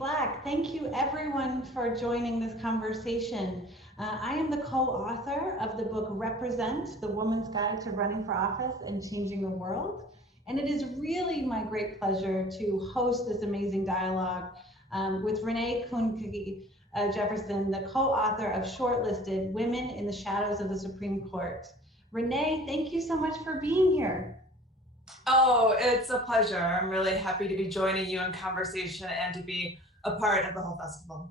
Black. Thank you everyone for joining this conversation. I am the co-author of the book Represent, The Woman's Guide to Running for Office and Changing the World. And it is really my great pleasure to host this amazing dialogue with Renee Jefferson, the co-author of Shortlisted, Women in the Shadows of the Supreme Court. Renee, thank you so much for being here. Oh, it's a pleasure. I'm really happy to be joining you in conversation and to be a part of the whole festival.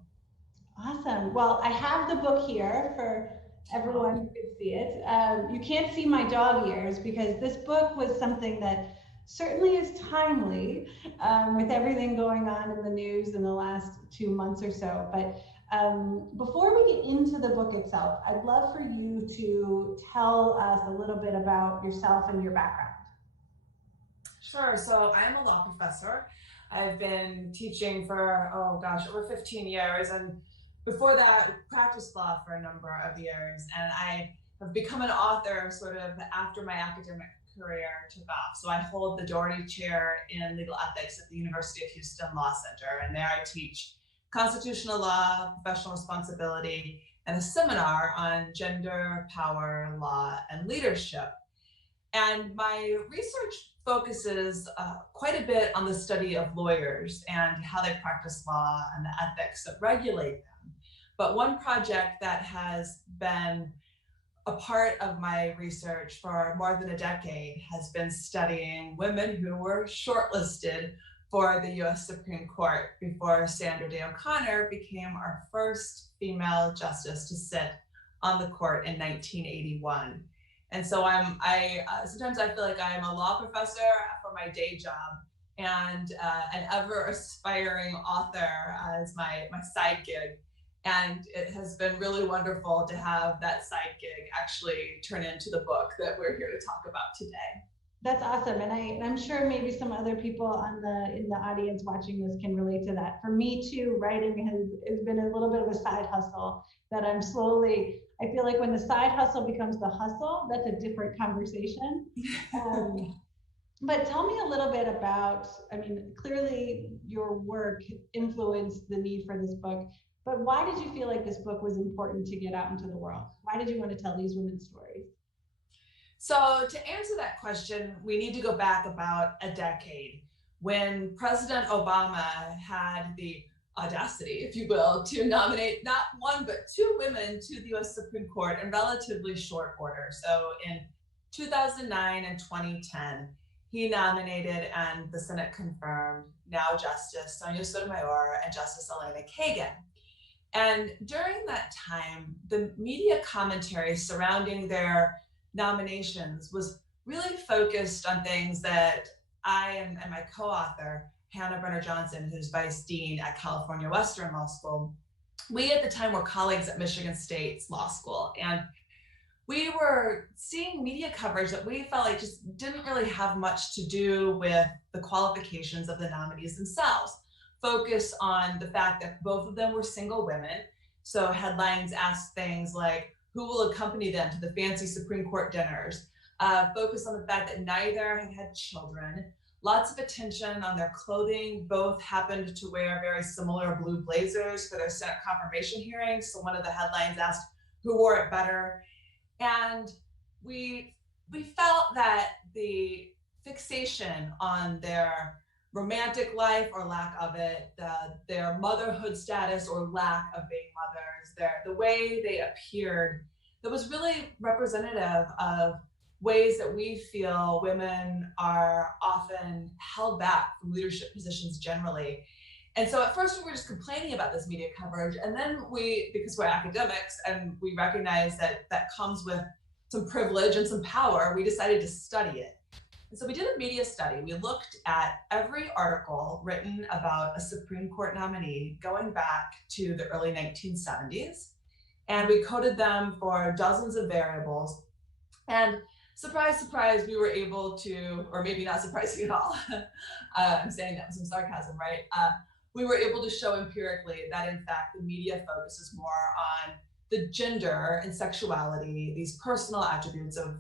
Awesome. Well, I have the book here for everyone who can see it. You can't see my dog ears because this book was something that certainly is timely with everything going on in the news in the last 2 months or so. But before we get into the book itself, I'd love for you to tell us a little bit about yourself and your background. Sure. So I'm a law professor. I've been teaching for, over 15 years. And before that, practiced law for a number of years. And I have become an author sort of after my academic career took off. So I hold the Doherty Chair in Legal Ethics at the University of Houston Law Center. And there I teach constitutional law, professional responsibility, and a seminar on gender, power, law, and leadership. And my research focuses quite a bit on the study of lawyers and how they practice law and the ethics that regulate them. But one project that has been a part of my research for more than a decade has been studying women who were shortlisted for the US Supreme Court before Sandra Day O'Connor became our first female justice to sit on the court in 1981. And so sometimes I feel like I'm a law professor for my day job and an ever aspiring author as my side gig. And it has been really wonderful to have that side gig actually turn into the book that we're here to talk about today. That's awesome. And I'm sure maybe some other people in the audience watching this can relate to that. For me too, writing has been a little bit of a side hustle that I feel like when the side hustle becomes the hustle, that's a different conversation. But tell me a little bit about, clearly your work influenced the need for this book, but why did you feel like this book was important to get out into the world? Why did you want to tell these women's stories? So to answer that question, we need to go back about a decade when President Obama had the audacity, if you will, to nominate not one, but two women to the US Supreme Court in relatively short order. So in 2009 and 2010, he nominated and the Senate confirmed now Justice Sonia Sotomayor and Justice Elena Kagan. And during that time, the media commentary surrounding their nominations was really focused on things that I and my co-author, Hannah Brenner Johnson, who's vice dean at California Western Law School, we at the time were colleagues at Michigan State's law school. And we were seeing media coverage that we felt like just didn't really have much to do with the qualifications of the nominees themselves. Focus on the fact that both of them were single women. So headlines asked things like, who will accompany them to the fancy Supreme Court dinners? Focus on the fact that neither had children. Lots of attention on their clothing. Both happened to wear very similar blue blazers for their Senate confirmation hearings. So one of the headlines asked, who wore it better? And we felt that the fixation on their romantic life or lack of it, their motherhood status or lack of being mothers, the way they appeared, that was really representative of ways that we feel women are often held back from leadership positions generally. And so at first we were just complaining about this media coverage, and then because we're academics and we recognize that comes with some privilege and some power, we decided to study it. And so we did a media study. We looked at every article written about a Supreme Court nominee going back to the early 1970s, and we coded them for dozens of variables. And surprise, surprise, we were able to, or maybe not surprising at all, I'm saying that with some sarcasm, right? We were able to show empirically that in fact the media focuses more on the gender and sexuality, these personal attributes of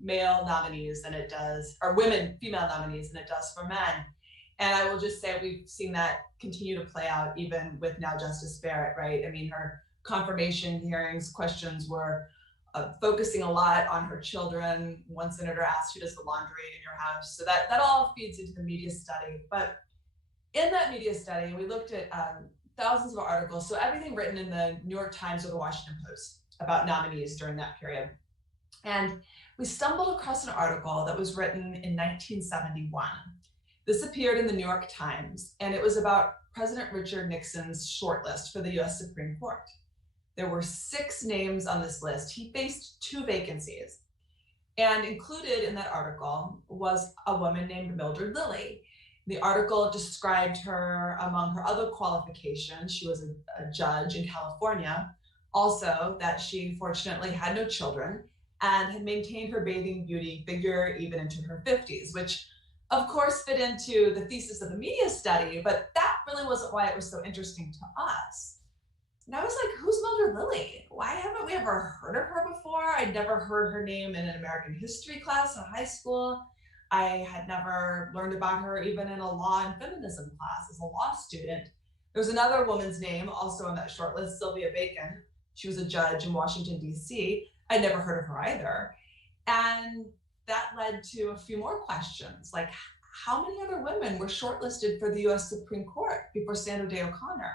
male nominees than it does, or female nominees than it does for men. And I will just say we've seen that continue to play out even with now Justice Barrett, right? I mean, her confirmation hearings questions were focusing a lot on her children. One senator asked, who does the laundry in your house? So that all feeds into the media study. But in that media study, we looked at thousands of articles. So everything written in the New York Times or the Washington Post about nominees during that period. And we stumbled across an article that was written in 1971. This appeared in the New York Times, and it was about President Richard Nixon's shortlist for the US Supreme Court. There were 6 names on this list. He faced 2 vacancies. And included in that article was a woman named Mildred Lilly. The article described her among her other qualifications. She was a judge in California. Also, that she fortunately had no children and had maintained her bathing beauty figure even into her 50s, which of course fit into the thesis of the media study, but that really wasn't why it was so interesting to us. And I was like, who's Mildred Lilly? Why haven't we ever heard of her before? I'd never heard her name in an American history class in high school. I had never learned about her even in a law and feminism class as a law student. There was another woman's name also on that short list, Sylvia Bacon. She was a judge in Washington, D.C. I'd never heard of her either. And that led to a few more questions, like how many other women were shortlisted for the US Supreme Court before Sandra Day O'Connor?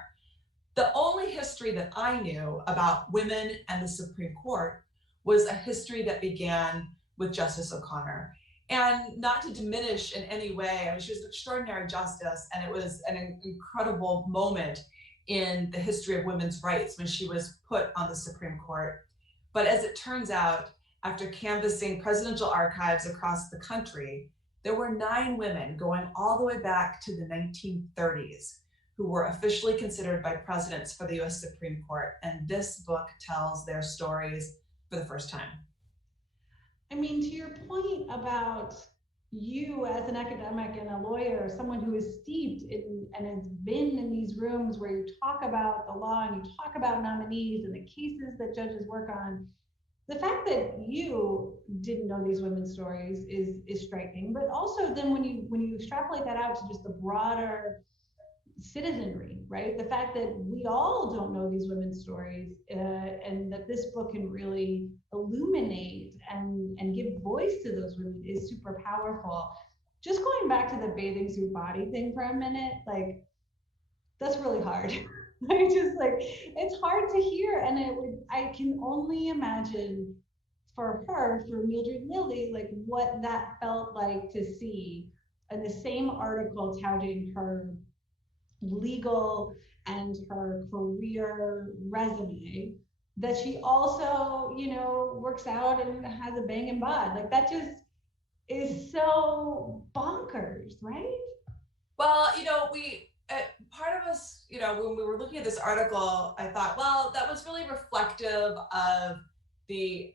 The only history that I knew about women and the Supreme Court was a history that began with Justice O'Connor. And not to diminish in any way, I mean, she was an extraordinary justice, and it was an incredible moment in the history of women's rights when she was put on the Supreme Court. But as it turns out, after canvassing presidential archives across the country, there were 9 women going all the way back to the 1930s who were officially considered by presidents for the US Supreme Court. And this book tells their stories for the first time. I mean, to your point about you as an academic and a lawyer, someone who is steeped in and has been in these rooms where you talk about the law and you talk about nominees and the cases that judges work on, the fact that you didn't know these women's stories is striking. But also then when you extrapolate that out to just the broader citizenry, right? The fact that we all don't know these women's stories, and that this book can really illuminate and give voice to those women is super powerful. Just going back to the bathing suit body thing for a minute, like that's really hard. I just like, it's hard to hear, and I can only imagine for her, for Mildred Lilly, like what that felt like to see in the same article touting her legal and her career resume, that she also, works out and has a banging bod. Like that just is so bonkers, right? Well, part of us, when we were looking at this article, I thought, well, that was really reflective of the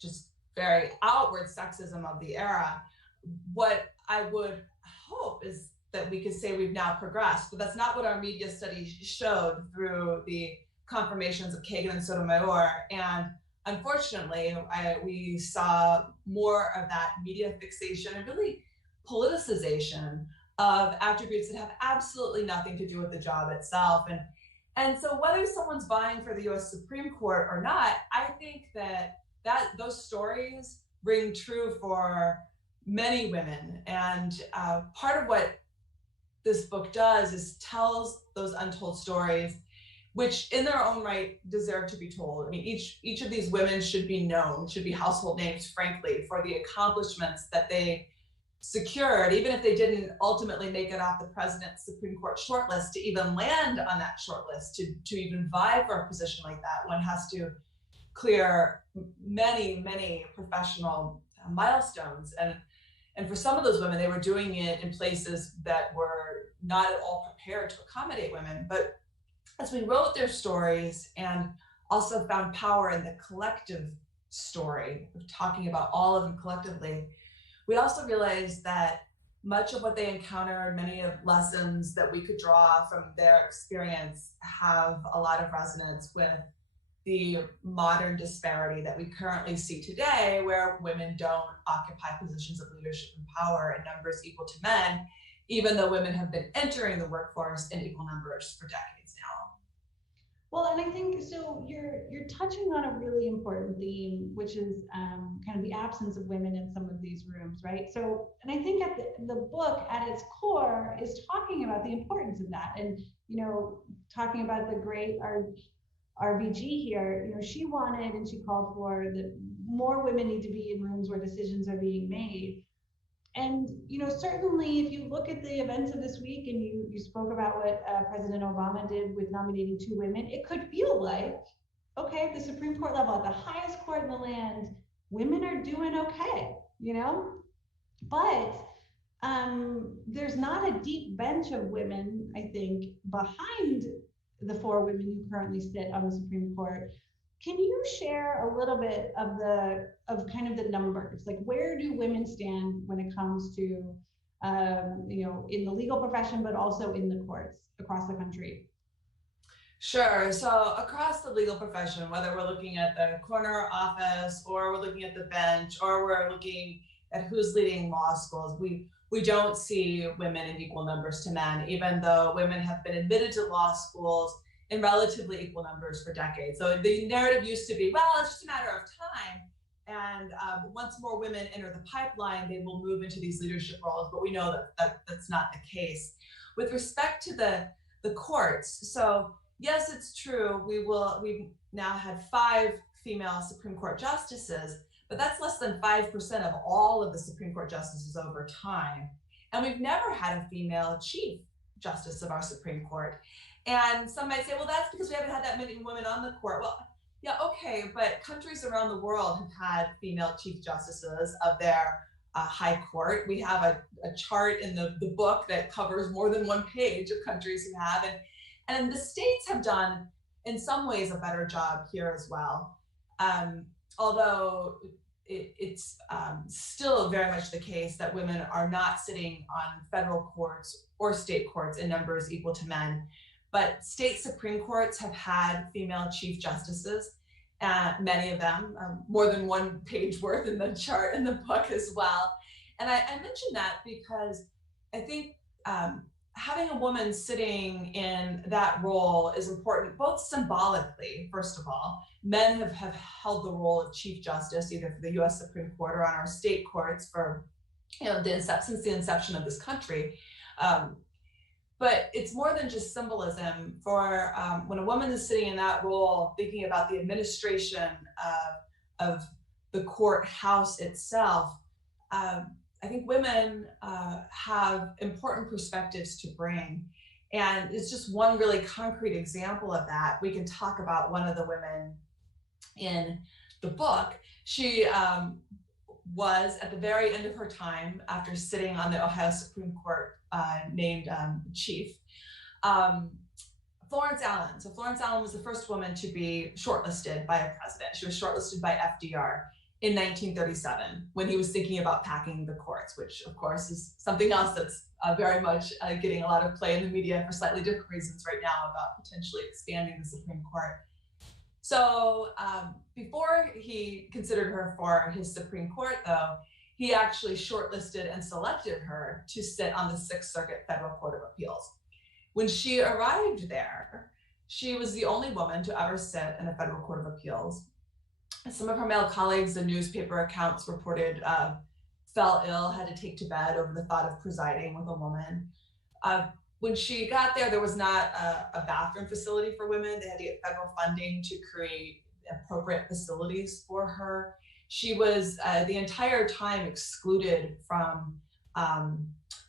just very outward sexism of the era. What I would hope is that we could say we've now progressed, but that's not what our media study showed through the confirmations of Kagan and Sotomayor. And unfortunately, we saw more of that media fixation and really politicization of attributes that have absolutely nothing to do with the job itself. And so whether someone's vying for the US Supreme Court or not, I think that those stories ring true for many women. And part of what this book does is tells those untold stories, which in their own right deserve to be told. I mean, each of these women should be known, should be household names, frankly, for the accomplishments that they secured, even if they didn't ultimately make it off the president's Supreme Court shortlist. To even land on that shortlist, to even vie for a position like that, one has to clear many, many professional milestones. And for some of those women, they were doing it in places that were not at all prepared to accommodate women. But as we wrote their stories and also found power in the collective story of talking about all of them collectively, we also realized that much of what they encountered, many of lessons that we could draw from their experience, have a lot of resonance with the modern disparity that we currently see today, where women don't occupy positions of leadership and power in numbers equal to men, even though women have been entering the workforce in equal numbers for decades now. Well, and I think so. You're touching on a really important theme, which is kind of the absence of women in some of these rooms, right? So, and I think at the book at its core is talking about the importance of that, and talking about the great RBG here. She wanted and she called for that more women need to be in rooms where decisions are being made. And certainly, if you look at the events of this week, and you spoke about what President Obama did with nominating 2 women, it could feel like, okay, at the Supreme Court level, at the highest court in the land, women are doing okay, But there's not a deep bench of women, I think, behind the 4 women who currently sit on the Supreme Court. Can you share a little bit of kind of the numbers? Like, where do women stand when it comes to, in the legal profession, but also in the courts across the country? Sure. So across the legal profession, whether we're looking at the corner office or we're looking at the bench or we're looking at who's leading law schools, we don't see women in equal numbers to men, even though women have been admitted to law schools in relatively equal numbers for decades. So the narrative used to be, well, it's just a matter of time. And once more women enter the pipeline, they will move into these leadership roles. But we know that that's not the case. With respect to the courts, so yes, it's true. We've now had 5 female Supreme Court justices, but that's less than 5% of all of the Supreme Court justices over time. And we've never had a female chief justice of our Supreme Court. And some might say, well, that's because we haven't had that many women on the court. Well, yeah, okay, but countries around the world have had female chief justices of their high court. We have a chart in the book that covers more than 1 page of countries who have, and the states have done, in some ways, a better job here as well. Although it's still very much the case that women are not sitting on federal courts or state courts in numbers equal to men. But state Supreme Courts have had female chief justices, many of them, more than 1 page worth in the chart in the book as well. And I mentioned that because I think having a woman sitting in that role is important, both symbolically, first of all. Men have held the role of Chief Justice, either for the US Supreme Court or on our state courts for since the inception of this country. But it's more than just symbolism. For when a woman is sitting in that role, thinking about the administration of the courthouse itself, I think women have important perspectives to bring. And it's just one really concrete example of that. We can talk about one of the women in the book. She was, at the very end of her time, after sitting on the Ohio Supreme Court, named chief, Florence Allen. So Florence Allen was the first woman to be shortlisted by a president. She was shortlisted by FDR in 1937 when he was thinking about packing the courts, which of course is something else that's very much getting a lot of play in the media for slightly different reasons right now about potentially expanding the Supreme Court. So before he considered her for his Supreme Court, though, he actually shortlisted and selected her to sit on the 6th Circuit Federal Court of Appeals. When she arrived there, she was the only woman to ever sit in a federal court of appeals. Some of her male colleagues, the newspaper accounts reported, fell ill, had to take to bed over the thought of presiding with a woman. When she got there, there was not a bathroom facility for women. They had to get federal funding to create appropriate facilities for her. She was the entire time excluded from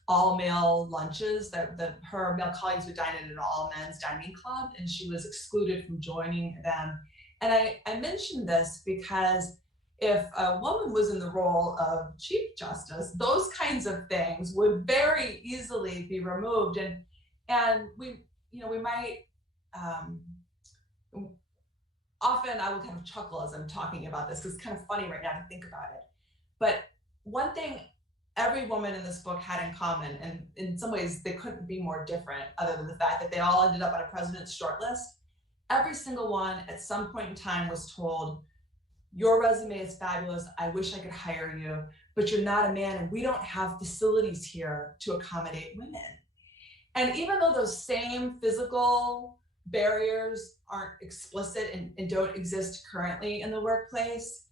all male lunches. Her male colleagues would dine at an all men's dining club, and she was excluded from joining them. And I mentioned this because if a woman was in the role of Chief Justice, those kinds of things would very easily be removed. And we might, often I will kind of chuckle as I'm talking about this because it's kind of funny right now to think about it. But one thing every woman in this book had in common, and in some ways they couldn't be more different other than the fact that they all ended up on a president's shortlist. Every single one at some point in time was told, your resume is fabulous. I wish I could hire you, but you're not a man, and we don't have facilities here to accommodate women. And even though those same physical barriers aren't explicit and don't exist currently in the workplace,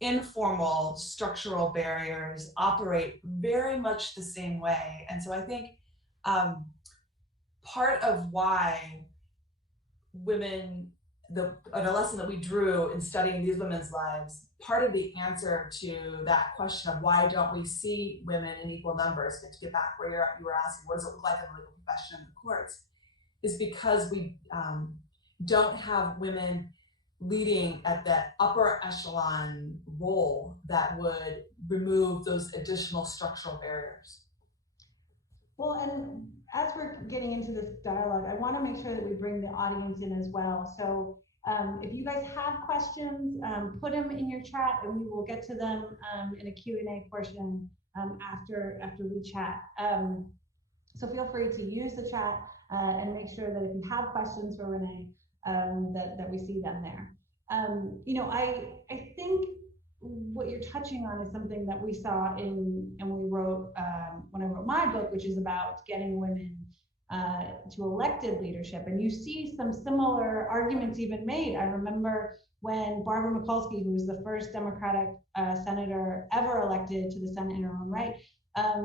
informal structural barriers operate very much the same way. And so I think part of why women, a lesson that we drew in studying these women's lives, part of the answer to that question of why don't we see women in equal numbers, to get back where you were asking, what does it look like in the legal profession in the courts, is because we don't have women leading at that upper echelon role that would remove those additional structural barriers. Well, and as we're getting into this dialogue, I want to make sure that we bring the audience in as well. So if you guys have questions, put them in your chat and we will get to them in a Q&A portion after we chat. So feel free to use the chat and make sure that if you have questions for Renee, that we see them there. You know, I think what you're touching on is something that we saw and we wrote when I wrote my book, which is about getting women to elected leadership. And you see some similar arguments even made. I remember when Barbara Mikulski, who was the first Democratic senator ever elected to the Senate in her own right,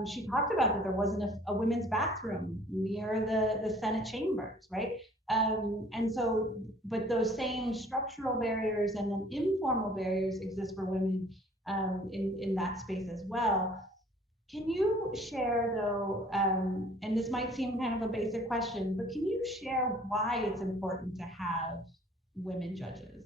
she talked about that there wasn't a women's bathroom near the Senate chambers, right? And so, but those same structural barriers and then informal barriers exist for women in that space as well. Can you share though, and this might seem kind of a basic question, but can you share why it's important to have women judges?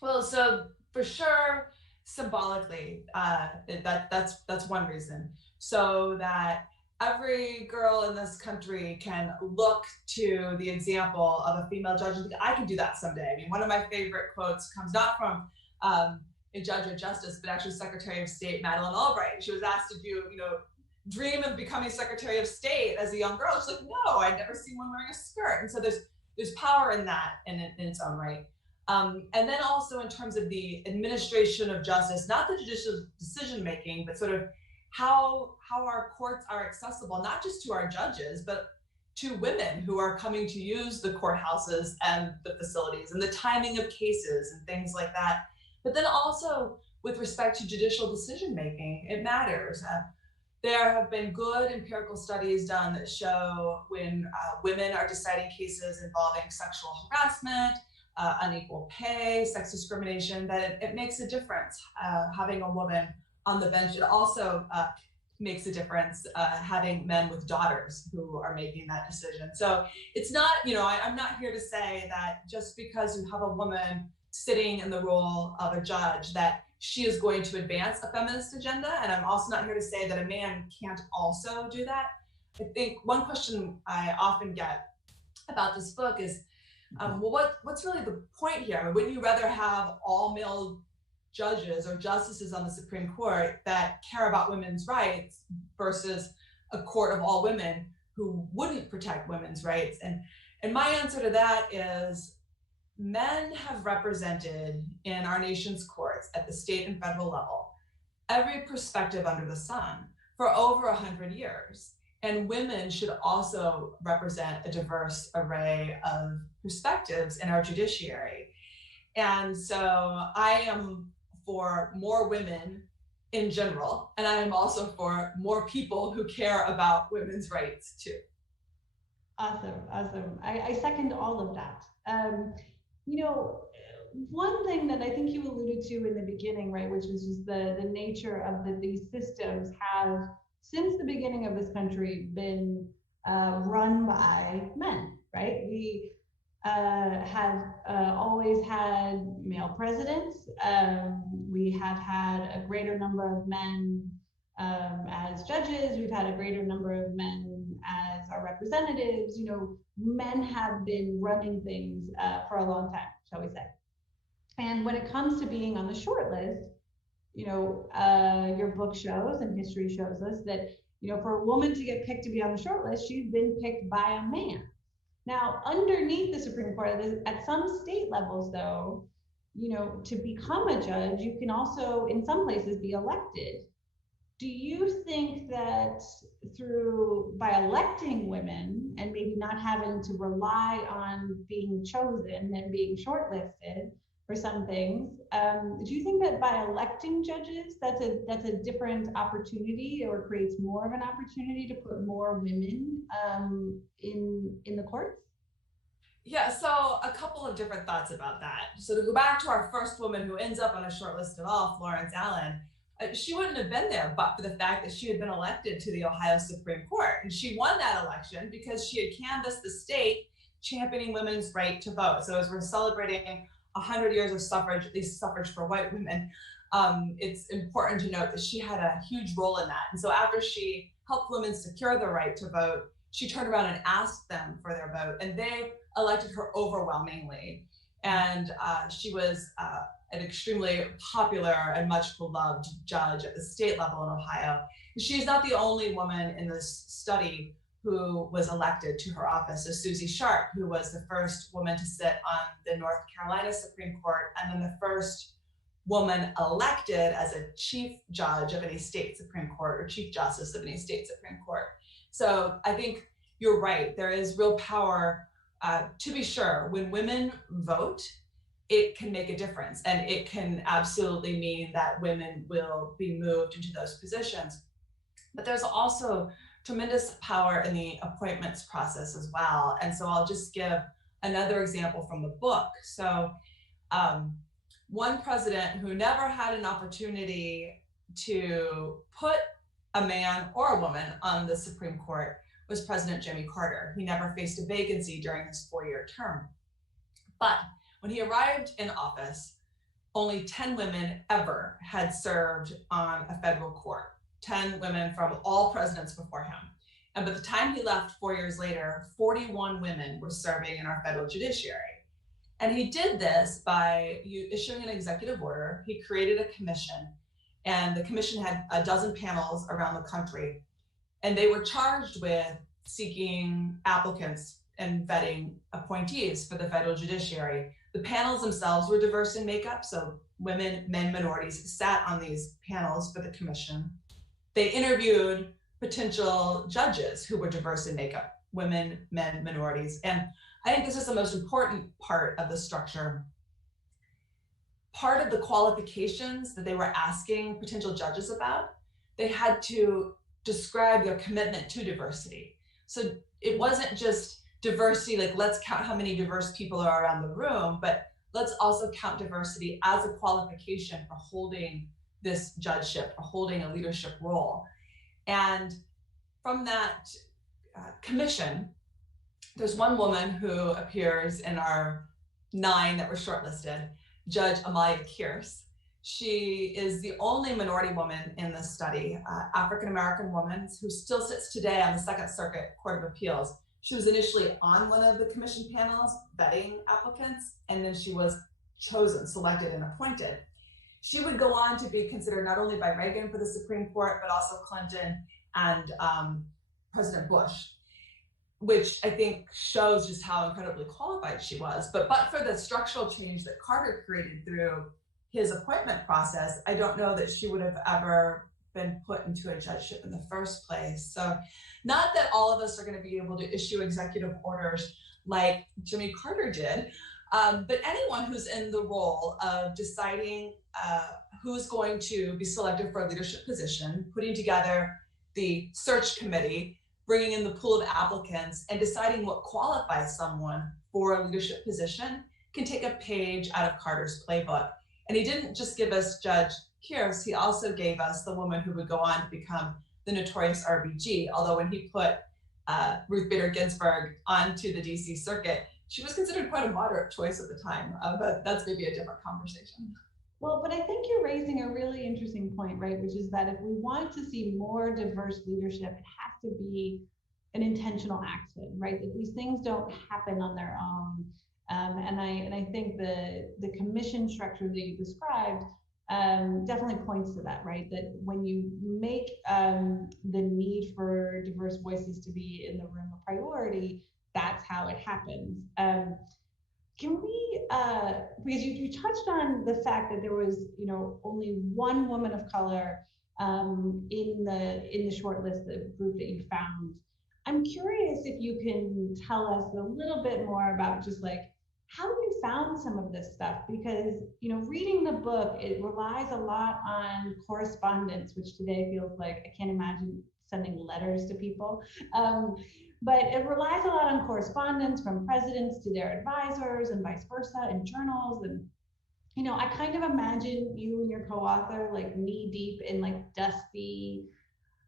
Well, so for sure, symbolically, that's one reason. So that every girl in this country can look to the example of a female judge and think, I can do that someday. I mean, one of my favorite quotes comes not from a judge or justice, but actually Secretary of State Madeleine Albright. She was asked if you dream of becoming Secretary of State as a young girl. She's like, no, I'd never seen one wearing a skirt. And so there's power in that in its own right. And then also in terms of the administration of justice, not the judicial decision making, but sort of how our courts are accessible, not just to our judges, but to women who are coming to use the courthouses and the facilities and the timing of cases and things like that. But then also with respect to judicial decision making, it matters. There have been good empirical studies done that show when women are deciding cases involving sexual harassment, unequal pay, sex discrimination, that it makes a difference having a woman on the bench. It also makes a difference having men with daughters who are making that decision. So it's not, I'm not here to say that just because you have a woman sitting in the role of a judge that she is going to advance a feminist agenda. And I'm also not here to say that a man can't also do that. I think one question I often get about this book is, well, what's really the point here? I mean, wouldn't you rather have all male judges or justices on the Supreme Court that care about women's rights versus a court of all women who wouldn't protect women's rights? And my answer to that is, men have represented in our nation's courts at the state and federal level every perspective under the sun for over 100 years. And women should also represent a diverse array of perspectives in our judiciary. And so I am for more women in general, and I am also for more people who care about women's rights too. Awesome. I second all of that. One thing that I think you alluded to in the beginning, right, which is just the nature of these systems have, since the beginning of this country, been run by men, right? We have always had male presidents. We have had a greater number of men as judges. We've had a greater number of men as our representatives. Men have been running things for a long time, shall we say. And when it comes to being on the short list, your book shows and history shows us that, for a woman to get picked to be on the short list, she's been picked by a man. Now, underneath the Supreme Court, at some state levels, though, to become a judge, you can also, in some places, be elected. Do you think that by electing women and maybe not having to rely on being chosen and being shortlisted for some things, do you think that by electing judges, that's a different opportunity, or creates more of an opportunity to put more women in the courts? Yeah, so a couple of different thoughts about that. So to go back to our first woman who ends up on a short list at all, Florence Allen, she wouldn't have been there but for the fact that she had been elected to the Ohio Supreme Court. And she won that election because she had canvassed the state championing women's right to vote. So as we're celebrating 100 years of suffrage, at least suffrage for white women, it's important to note that she had a huge role in that. And so after she helped women secure the right to vote, she turned around and asked them for their vote, and they elected her overwhelmingly. And she was an extremely popular and much beloved judge at the state level in Ohio. She's not the only woman in this study who was elected to her office. So Susie Sharp, who was the first woman to sit on the North Carolina Supreme Court, and then the first woman elected as a chief judge of any state Supreme Court, or chief justice of any state Supreme Court. So I think you're right. There is real power, to be sure, when women vote, it can make a difference, and it can absolutely mean that women will be moved into those positions. But there's also tremendous power in the appointments process as well. And so I'll just give another example from the book. So one president who never had an opportunity to put a man or a woman on the Supreme Court was President Jimmy Carter. He never faced a vacancy during his 4-year term. But when he arrived in office, only 10 women ever had served on a federal court, 10 women from all presidents before him. And by the time he left 4 years later, 41 women were serving in our federal judiciary. And he did this by issuing an executive order. He created a commission, and the commission had a dozen panels around the country. And they were charged with seeking applicants and vetting appointees for the federal judiciary. The panels themselves were diverse in makeup, so women, men, minorities sat on these panels for the commission. They interviewed potential judges who were diverse in makeup, women, men, minorities. And I think this is the most important part of the structure. Part of the qualifications that they were asking potential judges about, they had to describe their commitment to diversity. So it wasn't just diversity, like let's count how many diverse people are around the room, but let's also count diversity as a qualification for holding this judgeship, or holding a leadership role. And from that commission, there's one woman who appears in our 9 that were shortlisted, Judge Amalia Kearse. She is the only minority woman in this study, African-American woman who still sits today on the Second Circuit Court of Appeals. She was initially on one of the commission panels vetting applicants, and then she was chosen, selected, and appointed. She would go on to be considered not only by Reagan for the Supreme Court, but also Clinton and President Bush, which I think shows just how incredibly qualified she was. But for the structural change that Carter created through his appointment process, I don't know that she would have ever been put into a judgeship in the first place. So not that all of us are going to be able to issue executive orders like Jimmy Carter did, but anyone who's in the role of deciding who's going to be selected for a leadership position, putting together the search committee, bringing in the pool of applicants, and deciding what qualifies someone for a leadership position can take a page out of Carter's playbook. And he didn't just give us Judge Kearse, he also gave us the woman who would go on to become the notorious RBG, although when he put Ruth Bader Ginsburg onto the DC circuit, she was considered quite a moderate choice at the time, but that's maybe a different conversation. Well, but I think you're raising a really interesting point, right? Which is that if we want to see more diverse leadership, it has to be an intentional action, right? That these things don't happen on their own. And I think the commission structure that you described definitely points to that, right? That when you make the need for diverse voices to be in the room a priority, that's how it happens. Can we, because you touched on the fact that there was, only one woman of color in the shortlisted group that you found. I'm curious if you can tell us a little bit more about just like how you found some of this stuff, because reading the book, it relies a lot on correspondence, which today feels like I can't imagine sending letters to people. Um, but it relies a lot on correspondence from presidents to their advisors and vice versa, and journals. And I kind of imagine you and your co-author like knee deep in like dusty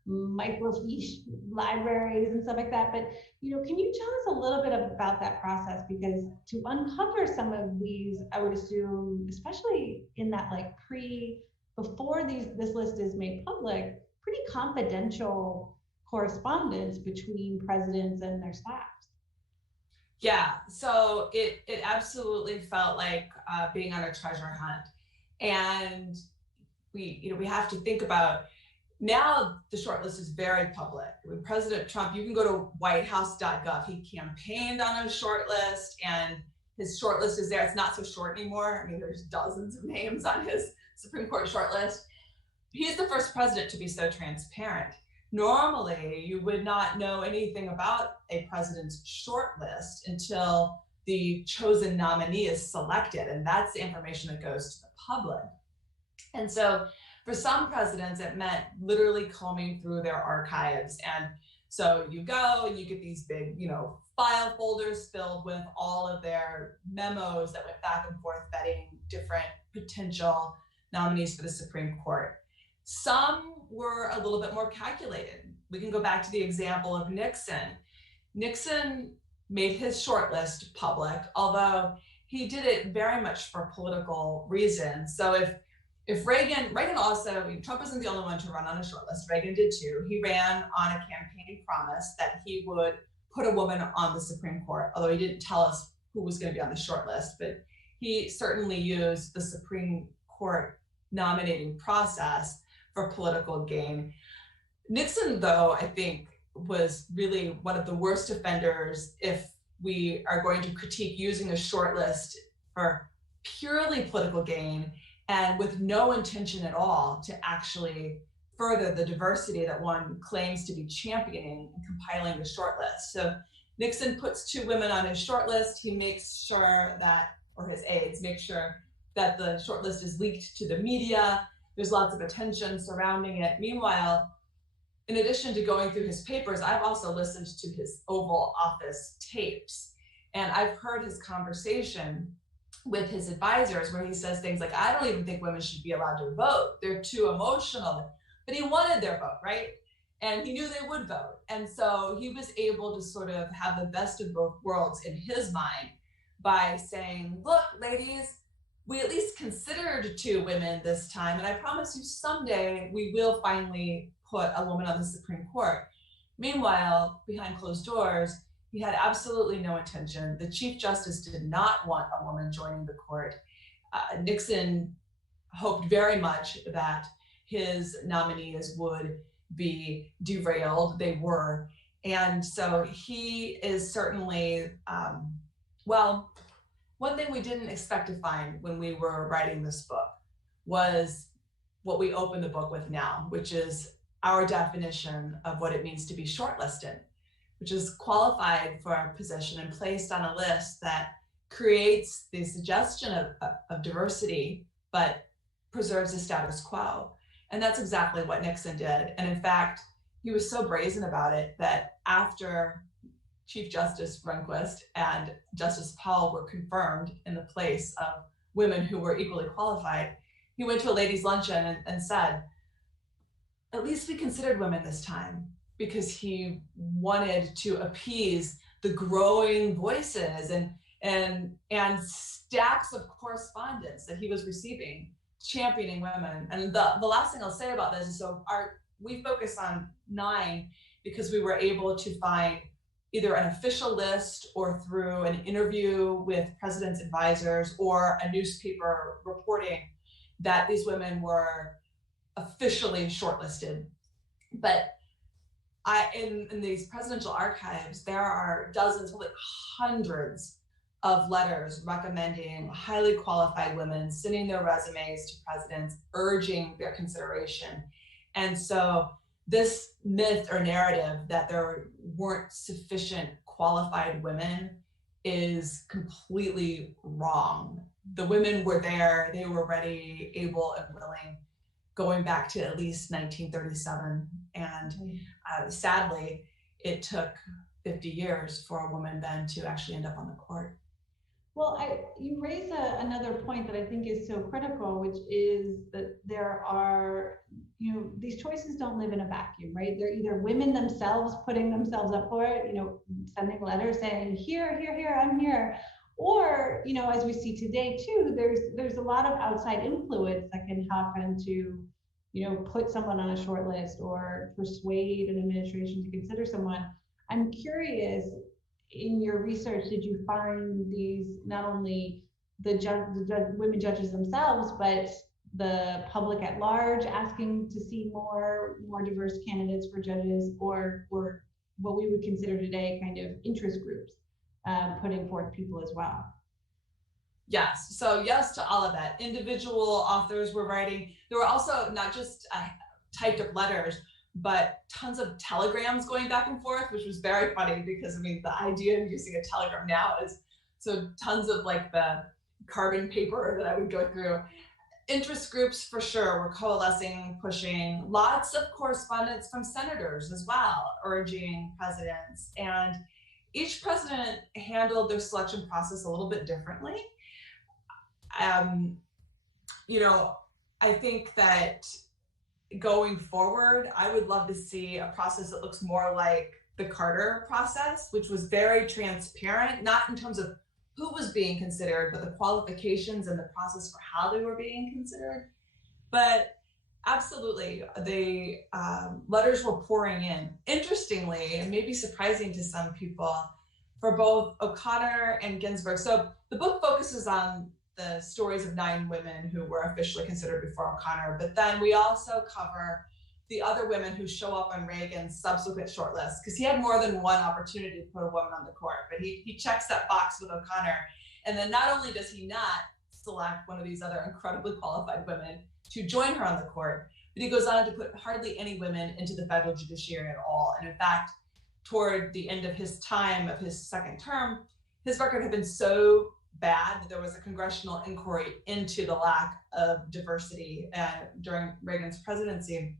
microfiche libraries and stuff like that. But can you tell us a little bit about that process? Because to uncover some of these, I would assume, especially in that like before this list is made public, pretty confidential correspondence between presidents and their staffs. Yeah, so it absolutely felt like being on a treasure hunt, and we have to think about now the shortlist is very public. With President Trump, you can go to whitehouse.gov. He campaigned on a shortlist, and his shortlist is there. It's not so short anymore. I mean, there's dozens of names on his Supreme Court shortlist. He's the first president to be so transparent. Normally, you would not know anything about a president's shortlist until the chosen nominee is selected, and that's the information that goes to the public. And so for some presidents, it meant literally combing through their archives. And so you go and you get these big, file folders filled with all of their memos that went back and forth vetting different potential nominees for the Supreme Court. Some were a little bit more calculated. We can go back to the example of Nixon. Nixon made his shortlist public, although he did it very much for political reasons. So if Reagan also, Trump wasn't the only one to run on a shortlist. Reagan did too. He ran on a campaign promise that he would put a woman on the Supreme Court, although he didn't tell us who was going to be on the shortlist. But he certainly used the Supreme Court nominating process for political gain. Nixon, though, I think was really one of the worst offenders if we are going to critique using a shortlist for purely political gain and with no intention at all to actually further the diversity that one claims to be championing and compiling the shortlist. So Nixon puts two women on his shortlist. He makes sure that, or his aides make sure that the shortlist is leaked to the media. There's lots of attention surrounding it. Meanwhile, in addition to going through his papers, I've also listened to his Oval Office tapes, and I've heard his conversation with his advisors where he says things like, I don't even think women should be allowed to vote. They're too emotional. But he wanted their vote, right? And he knew they would vote. And so he was able to sort of have the best of both worlds in his mind by saying, look, ladies, we at least considered two women this time, and I promise you someday we will finally put a woman on the Supreme Court. Meanwhile, behind closed doors, he had absolutely no intention. The Chief Justice did not want a woman joining the court. Nixon hoped very much that his nominees would be derailed. They were. And so he is certainly, one thing we didn't expect to find when we were writing this book was what we open the book with now, which is our definition of what it means to be shortlisted, which is qualified for a position and placed on a list that creates the suggestion of diversity, but preserves the status quo. And that's exactly what Nixon did. And in fact, he was so brazen about it that after Chief Justice Rehnquist and Justice Powell were confirmed in the place of women who were equally qualified, he went to a ladies' luncheon and said, at least we considered women this time, because he wanted to appease the growing voices and stacks of correspondence that he was receiving championing women. And the last thing I'll say about this is, we focus on 9 because we were able to find either an official list or through an interview with president's advisors or a newspaper reporting that these women were officially shortlisted. But in these presidential archives, there are dozens, like hundreds of letters recommending highly qualified women, sending their resumes to presidents, urging their consideration. And so this myth or narrative that there weren't sufficient qualified women is completely wrong. The women were there, they were ready, able, and willing, going back to at least 1937. And sadly, it took 50 years for a woman then to actually end up on the court. Well, you raise another point that I think is so critical, which is that there are, these choices don't live in a vacuum, right? They're either women themselves putting themselves up for it, sending letters saying, here, I'm here. Or, as we see today too, there's a lot of outside influence that can happen to, put someone on a short list or persuade an administration to consider someone. I'm curious, in your research, did you find these, not only the women judges themselves, but the public at large asking to see more diverse candidates for judges, or what we would consider today kind of interest groups putting forth people as well? Yes. So yes to all of that. Individual authors were writing. There were also not just typed up letters, but tons of telegrams going back and forth, which was very funny because the idea of using a telegram now is so tons of like the carbon paper that I would go through. Interest groups for sure were coalescing, pushing, lots of correspondence from senators as well, urging presidents. And each president handled their selection process a little bit differently. I think that going forward, I would love to see a process that looks more like the Carter process, which was very transparent, not in terms of who was being considered, but the qualifications and the process for how they were being considered. But absolutely, the letters were pouring in. Interestingly, and maybe surprising to some people, for both O'Connor and Ginsburg. So the book focuses on the stories of 9 women who were officially considered before O'Connor, but then we also cover the other women who show up on Reagan's subsequent shortlist, because he had more than one opportunity to put a woman on the court, but he checks that box with O'Connor. And then not only does he not select one of these other incredibly qualified women to join her on the court, but he goes on to put hardly any women into the federal judiciary at all. And in fact, toward the end of his time of his second term, his record had been so bad that there was a congressional inquiry into the lack of diversity during Reagan's presidency.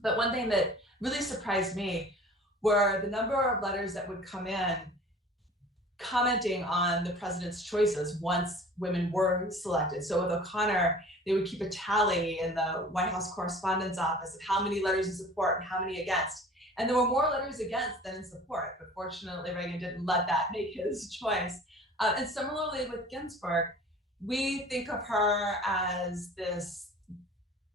But one thing that really surprised me were the number of letters that would come in commenting on the president's choices once women were selected. So with O'Connor, they would keep a tally in the White House Correspondence Office of how many letters in support and how many against. And there were more letters against than in support, but fortunately Reagan didn't let that make his choice. And similarly with Ginsburg, we think of her as this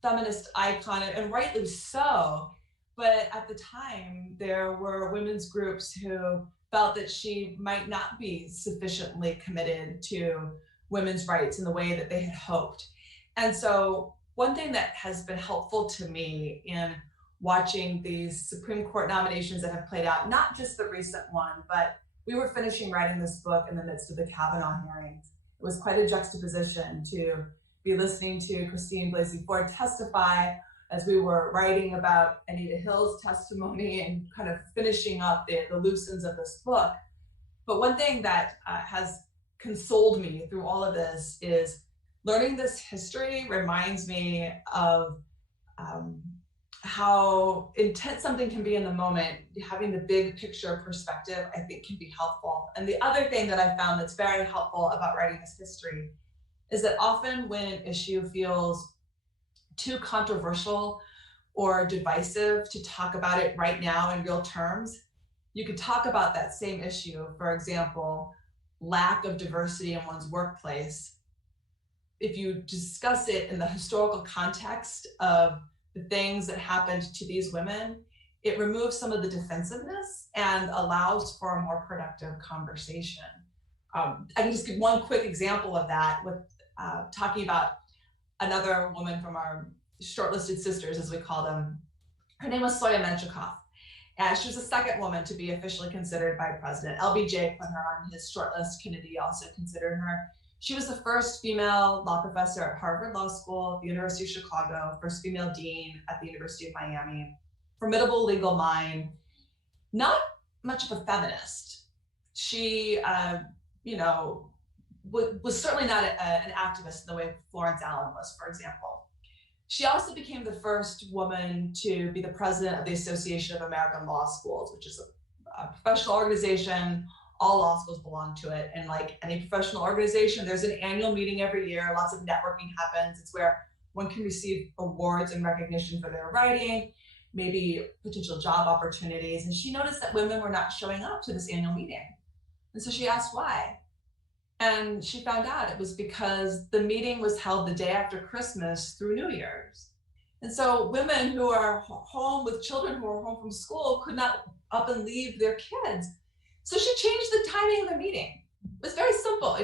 feminist icon, and rightly so, but at the time there were women's groups who felt that she might not be sufficiently committed to women's rights in the way that they had hoped. And so one thing that has been helpful to me in watching these Supreme Court nominations that have played out, not just the recent one, but we were finishing writing this book in the midst of the Kavanaugh hearings. It was quite a juxtaposition to be listening to Christine Blasey Ford testify as we were writing about Anita Hill's testimony and kind of finishing up the loose ends of this book. But one thing that has consoled me through all of this is learning this history reminds me of how intense something can be in the moment. Having the big picture perspective, I think, can be helpful. And the other thing that I found that's very helpful about writing this history is that often when an issue feels too controversial or divisive to talk about it right now in real terms, you could talk about that same issue, for example, lack of diversity in one's workplace. If you discuss it in the historical context of the things that happened to these women, it removes some of the defensiveness and allows for a more productive conversation. I can just give one quick example of that with talking about another woman from our shortlisted sisters, as we call them. Her name was Soya Menchikoff. And she was the second woman to be officially considered by President. LBJ put her on his shortlist. Kennedy also considered her. She was the first female law professor at Harvard Law School, the University of Chicago, first female dean at the University of Miami, formidable legal mind, not much of a feminist. She, was certainly not an activist in the way Florence Allen was, for example. She also became the first woman to be the president of the Association of American Law Schools, which is a professional organization. All law schools belong to it. And like any professional organization, there's an annual meeting every year. Lots of networking happens. It's where one can receive awards and recognition for their writing, maybe potential job opportunities. And she noticed that women were not showing up to this annual meeting. And so she asked why. And she found out it was because the meeting was held the day after Christmas through New Year's. And so women who are home with children who are home from school could not up and leave their kids. So she changed the timing of the meeting. It was very simple.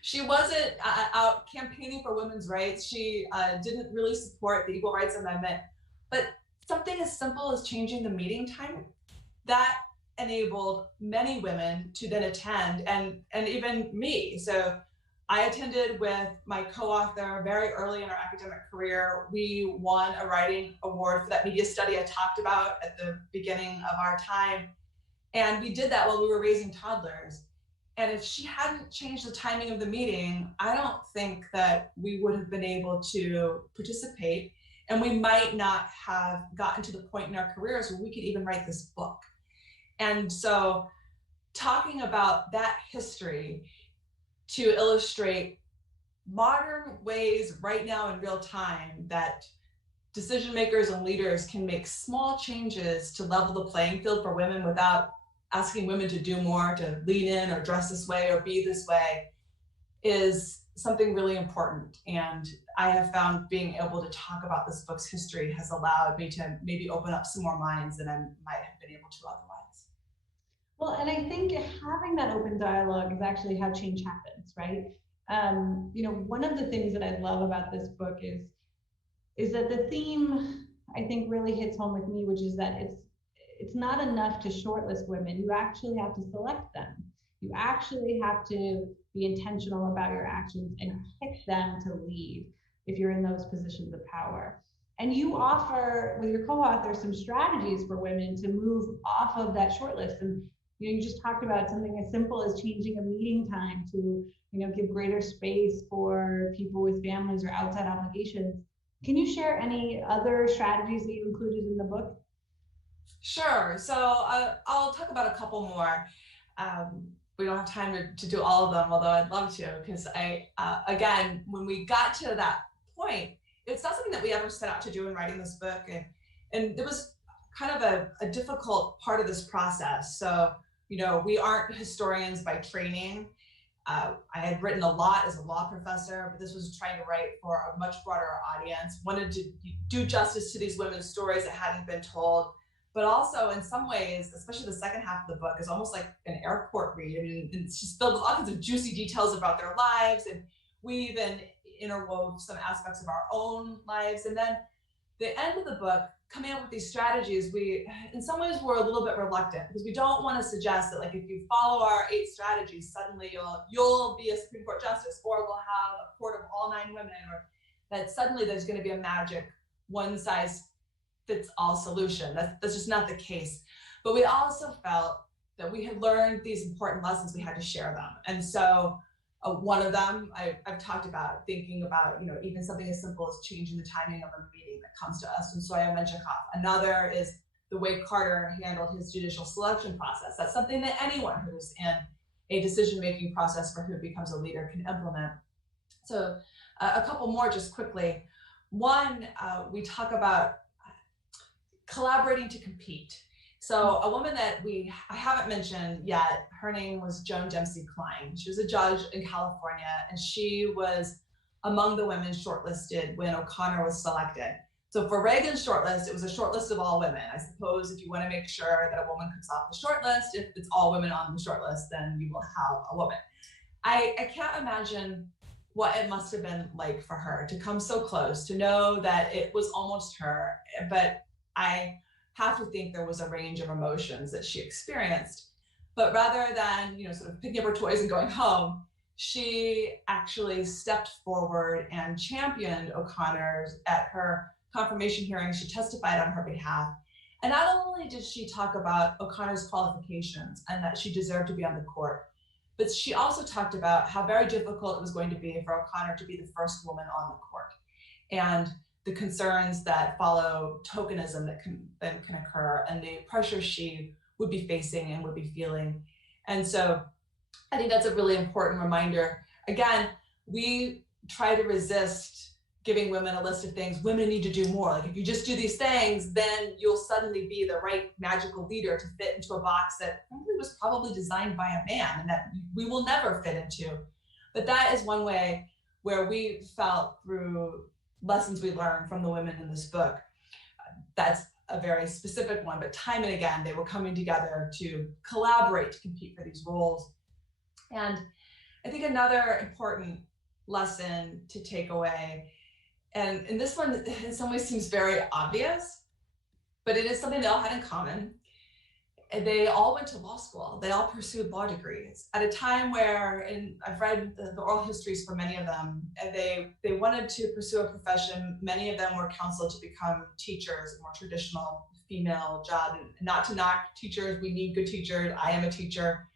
She wasn't out campaigning for women's rights. She didn't really support the Equal Rights Amendment. But something as simple as changing the meeting time, that enabled many women to then attend, and even me. So I attended with my co-author very early in our academic career. We won a writing award for that media study I talked about at the beginning of our time. And we did that while we were raising toddlers. And if she hadn't changed the timing of the meeting, I don't think that we would have been able to participate. And we might not have gotten to the point in our careers where we could even write this book. And so talking about that history to illustrate modern ways right now in real time that decision makers and leaders can make small changes to level the playing field for women without asking women to do more, to lean in or dress this way or be this way, is something really important. And I have found being able to talk about this book's history has allowed me to maybe open up some more minds than I might have been able to otherwise. Well, and I think having that open dialogue is actually how change happens, right? One of the things that I love about this book is that the theme, I think, really hits home with me, which is that it's not enough to shortlist women. You actually have to select them. You actually have to be intentional about your actions and pick them to lead if you're in those positions of power. And you offer, with your co-author, some strategies for women to move off of that shortlist. And you just talked about something as simple as changing a meeting time to give greater space for people with families or outside obligations. Can you share any other strategies that you included in the book? Sure. So I'll talk about a couple more. We don't have time to do all of them, although I'd love to, because again, when we got to that point, it's not something that we ever set out to do in writing this book. And it was kind of a difficult part of this process. So, we aren't historians by training. I had written a lot as a law professor, but this was trying to write for a much broader audience, wanted to do justice to these women's stories that hadn't been told. But also, in some ways, especially the second half of the book, is almost like an airport read. I mean, it's just filled with all kinds of juicy details about their lives, and we even interwove some aspects of our own lives. And then the end of the book, coming up with these strategies, we, in some ways, were a little bit reluctant because we don't want to suggest that, like, if you follow our 8 strategies, suddenly you'll be a Supreme Court justice, or we'll have a court of all 9 women, or that suddenly there's going to be a magic one size fits all solution. That's just not the case. But we also felt that we had learned these important lessons, we had to share them. And so one of them I've talked about, thinking about, even something as simple as changing the timing of a meeting that comes to us from Soya Menchikov. Another is the way Carter handled his judicial selection process. That's something that anyone who's in a decision-making process for who becomes a leader can implement. So a couple more just quickly. One, we talk about collaborating to compete. So a woman that I haven't mentioned yet, her name was Joan Dempsey Klein. She was a judge in California, and she was among the women shortlisted when O'Connor was selected. So for Reagan's shortlist, it was a shortlist of all women. I suppose if you want to make sure that a woman comes off the shortlist, if it's all women on the shortlist, then you will have a woman. I can't imagine what it must have been like for her to come so close, to know that it was almost her, but I have to think there was a range of emotions that she experienced. But rather than, sort of picking up her toys and going home, she actually stepped forward and championed O'Connor's at her confirmation hearing. She testified on her behalf. And not only did she talk about O'Connor's qualifications and that she deserved to be on the court, but she also talked about how very difficult it was going to be for O'Connor to be the first woman on the court, and the concerns that follow tokenism that can occur, and the pressure she would be facing and would be feeling. And so I think that's a really important reminder. Again, we try to resist giving women a list of things women need to do more. Like, if you just do these things, then you'll suddenly be the right magical leader to fit into a box that frankly was probably designed by a man and that we will never fit into. But that is one way where we felt, through lessons we learned from the women in this book, that's a very specific one, but time and again, they were coming together to collaborate to compete for these roles. And I think another important lesson to take away, and this one in some ways seems very obvious, but it is something they all had in common. They all went to law school. They all pursued law degrees at a time where, and I've read the oral histories for many of them, and they wanted to pursue a profession. Many of them were counseled to become teachers, a more traditional female job. And not to knock teachers, we need good teachers. I am a teacher.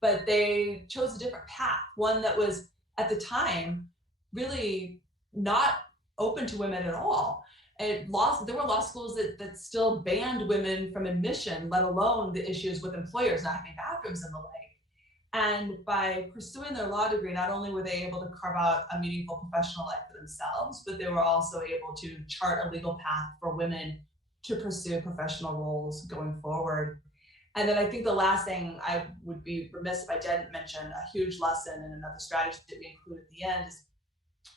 But they chose a different path, one that was at the time really not open to women at all. There were law schools that still banned women from admission, let alone the issues with employers not having bathrooms and the like. And by pursuing their law degree, not only were they able to carve out a meaningful professional life for themselves, but they were also able to chart a legal path for women to pursue professional roles going forward. And then I think the last thing, I would be remiss if I didn't mention a huge lesson and another strategy that we include at the end, is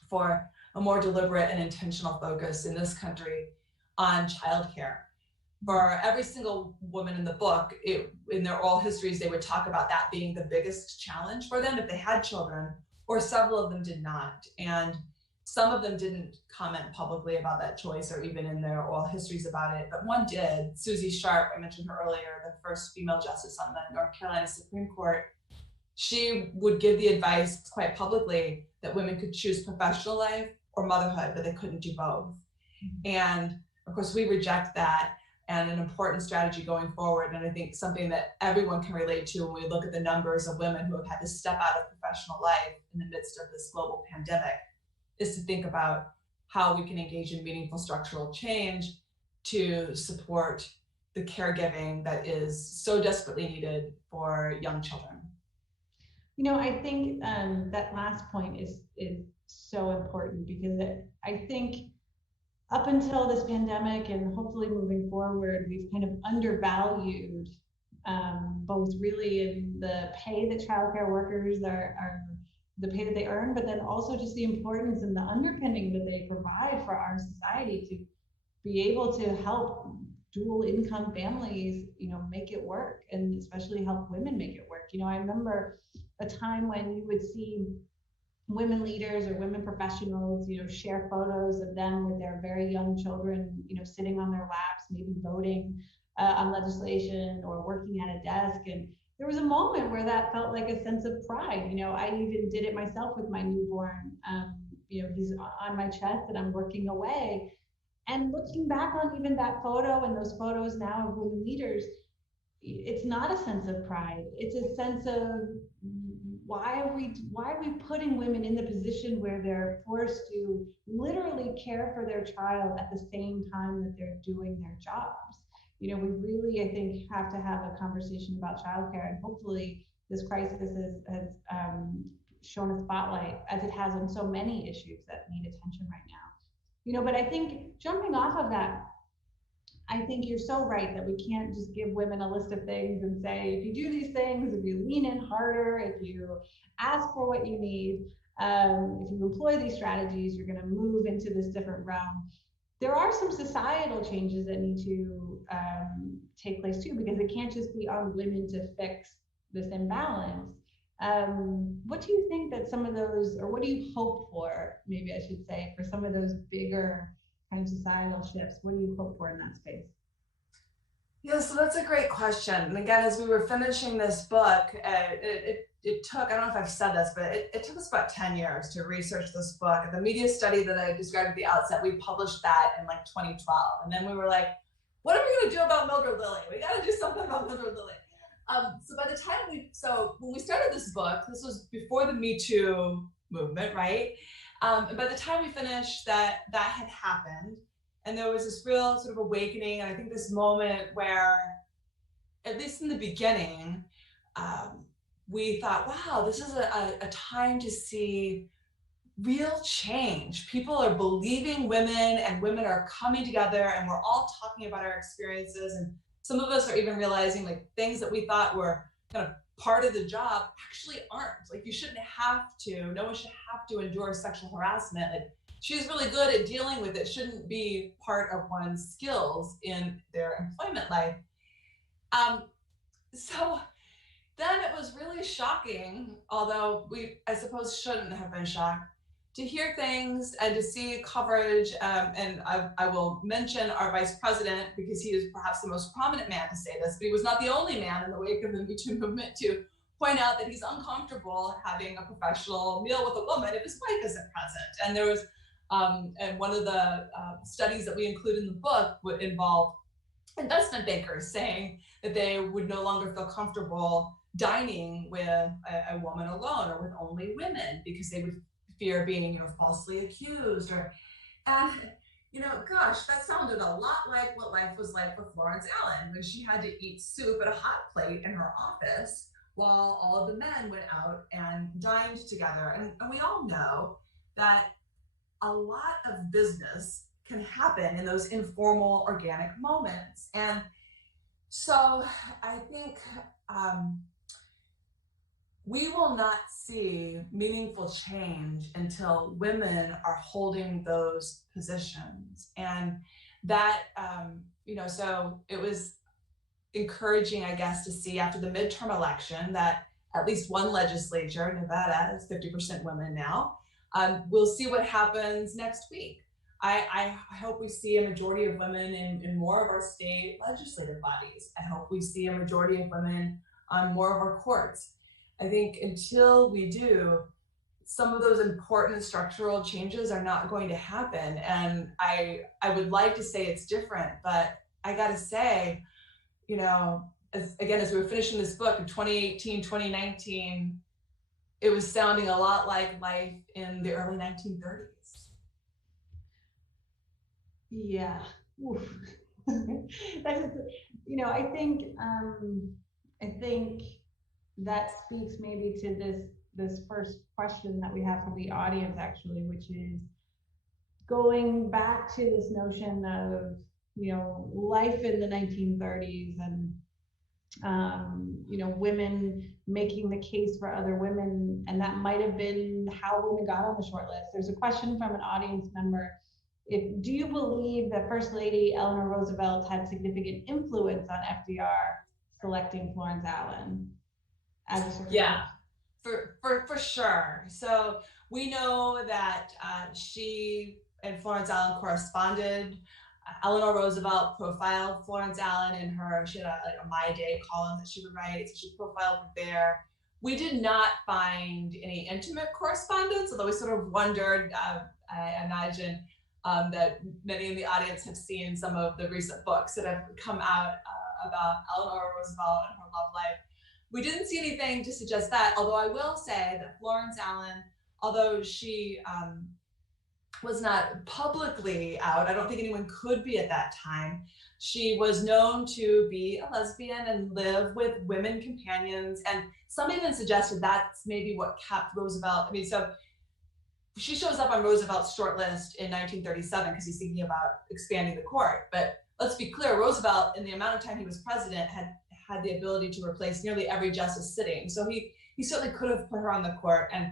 for a more deliberate and intentional focus in this country on childcare. For every single woman in the book, in their oral histories, they would talk about that being the biggest challenge for them if they had children, or several of them did not. And some of them didn't comment publicly about that choice or even in their oral histories about it, but one did. Susie Sharp, I mentioned her earlier, the first female justice on the North Carolina Supreme Court. She would give the advice quite publicly that women could choose professional life or motherhood, but they couldn't do both. And of course, we reject that, and an important strategy going forward, and I think something that everyone can relate to when we look at the numbers of women who have had to step out of professional life in the midst of this global pandemic, is to think about how we can engage in meaningful structural change to support the caregiving that is so desperately needed for young children. I think that last point is so important, because I think up until this pandemic, and hopefully moving forward, we've kind of undervalued both really in the pay that childcare workers are the pay that they earn, but then also just the importance and the underpinning that they provide for our society to be able to help dual income families, make it work, and especially help women make it work. I remember a time when you would see women leaders or women professionals, share photos of them with their very young children, sitting on their laps, maybe voting on legislation or working at a desk. And there was a moment where that felt like a sense of pride. I even did it myself with my newborn. He's on my chest and I'm working away. And looking back on even that photo and those photos now of women leaders, it's not a sense of pride. It's a sense of why are we putting women in the position where they're forced to literally care for their child at the same time that they're doing their jobs? We really, I think, have to have a conversation about childcare, and hopefully this crisis has shown a spotlight, as it has on so many issues that need attention right now. But I think jumping off of that, I think you're so right that we can't just give women a list of things and say, if you do these things, if you lean in harder, if you ask for what you need, if you employ these strategies, you're going to move into this different realm. There are some societal changes that need to take place too, because it can't just be on women to fix this imbalance. What do you think that some of those, or what do you hope for, maybe I should say, for some of those bigger kind of societal shifts? What do you hope for in that space? Yeah, so that's a great question. And again, as we were finishing this book, it took, I don't know if I've said this, but it took us about 10 years to research this book. The media study that I described at the outset, we published that in like 2012. And then we were like, what are we going to do about Mildred Lilly? We got to do something about Mildred Lilly. So by the time when we started this book, this was before the Me Too movement, right? And by the time we finished, that had happened. And there was this real sort of awakening. And I think this moment where, at least in the beginning, we thought, wow, this is a time to see real change. People are believing women, and women are coming together, and we're all talking about our experiences. And some of us are even realizing like things that we thought were kind of part of the job actually aren't. Like, you shouldn't have to, no one should have to endure sexual harassment. Like, she's really good at dealing with it, shouldn't be part of one's skills in their employment life. So then it was really shocking, although I suppose shouldn't have been shocked, to hear things and to see coverage. And I will mention our vice president, because he is perhaps the most prominent man to say this, but he was not the only man in the wake of the Me Too movement to point out that he's uncomfortable having a professional meal with a woman if his wife isn't present. And there was, and one of the studies that we include in the book would involve investment bankers saying that they would no longer feel comfortable dining with a woman alone or with only women because they would fear being, falsely accused. And gosh, that sounded a lot like what life was like for Florence Allen when she had to eat soup at a hot plate in her office while all of the men went out and dined together. And we all know that a lot of business can happen in those informal, organic moments. And so I think we will not see meaningful change until women are holding those positions. And that, so it was encouraging, I guess, to see after the midterm election that at least one legislature, Nevada, is 50% women now. We'll see what happens next week. I hope we see a majority of women in more of our state legislative bodies. I hope we see a majority of women on more of our courts. I think until we do, some of those important structural changes are not going to happen. And I would like to say it's different, but I gotta say, as we were finishing this book in 2018, 2019, it was sounding a lot like life in the early 1930s. Yeah. That's, I think that speaks maybe to this first question that we have from the audience, actually, which is going back to this notion of life in the 1930s and women making the case for other women, and that might have been how women got on the short list. There's a question from an audience member. Do you believe that First Lady Eleanor Roosevelt had significant influence on FDR selecting Florence Allen as a Supreme Yeah, for sure. So we know that she and Florence Allen corresponded. Eleanor Roosevelt profiled Florence Allen in she had a My Day column that she would write, so she profiled her there. We did not find any intimate correspondence, although we sort of wondered, I imagine, that many in the audience have seen some of the recent books that have come out about Eleanor Roosevelt and her love life. We didn't see anything to suggest that, although I will say that Florence Allen, although she was not publicly out, I don't think anyone could be at that time, she was known to be a lesbian and live with women companions, and some even suggested that's maybe what kept Roosevelt. So she shows up on Roosevelt's shortlist in 1937 because he's thinking about expanding the court. But let's be clear, Roosevelt, in the amount of time he was president, had the ability to replace nearly every justice sitting. So he certainly could have put her on the court. And